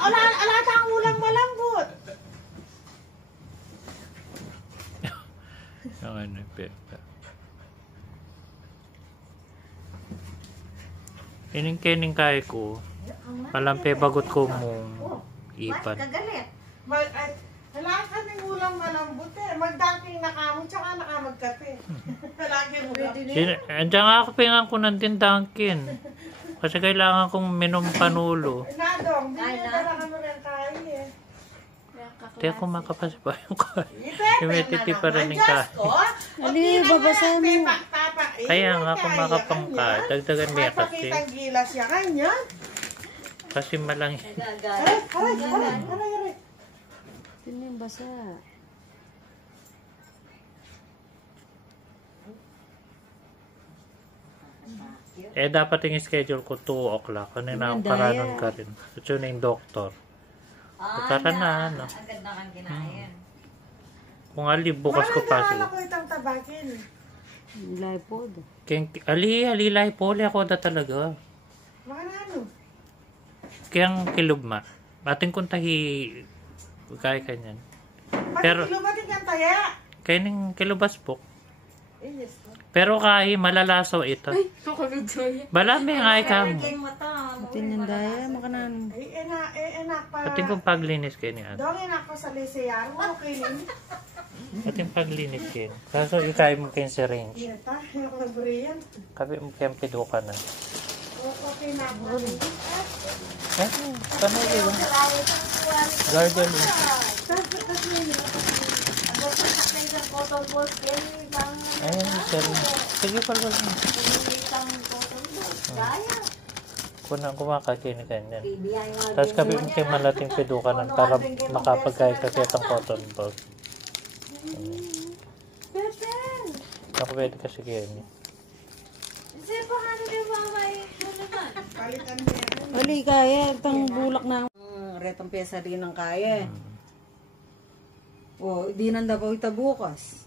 Ala tang ulang malambot. Yung ano, pepa. Kining kaya ko. Palampe bagot ko mong ipan. Kagalit. Wala ka ng ulang malambot eh. Magdangking nakamot, tsaka nakamagkape. Lagi mo ba? Andiyan nga ako pingan ko ng tindangkin. Kasi kailangan kong minom panulo. Nadong, hindi na talaga mo rin kaya eh. Hindi ako makapasipa yung kaya. Yung may titi pa rin yung kaya. Ali, babasa mo. Kaya nga ako makapangka. Dagdagan mo yan kasi. Pakitang gilas siya kanya. Kasi malang. Aray. Ito yung basa. Dapat yung schedule ko 2 o'clock. Kanina ako paranon ka rin. Ito na yung doktor. Para na, ano. Agad na kang kinain. Kung ali, bukas ko pa siya. Marami ko itang tabakin. Lipod. Ali, lipod. Ako da talaga. Baka na ano? Kayang kilugma. Ating kuntahi, kaya kanyan. Pero, ba't yung taya? Kaya ng kilubas po. Yes. Pero kaya malalaso ito. Ay, kakabidyo. Balami nga ka mo. Atin yung daya, makanan. Enak pa. Ating kong paglinis kayo niya. Dong, enak ko sa liseyar. Okay lang. Ating paglinis kayo. Kaso ikay mo kayo sa range. Yata, yung kabriyan. Kabi mo kayang pido ka na. Okay na po. Paano yun? Gargle. Ayun, sorry. Sige pala. Kunang kumakakinig ka niyan. Tapos kabi mo kayo malating pido ka na para makapagkaya kasi itong cotton balls. Ako pwede kasi kayo niya. Ali, kaya. Itang bulak na. Retong pesa din ng kaya. O, di nanda pa ita bukas.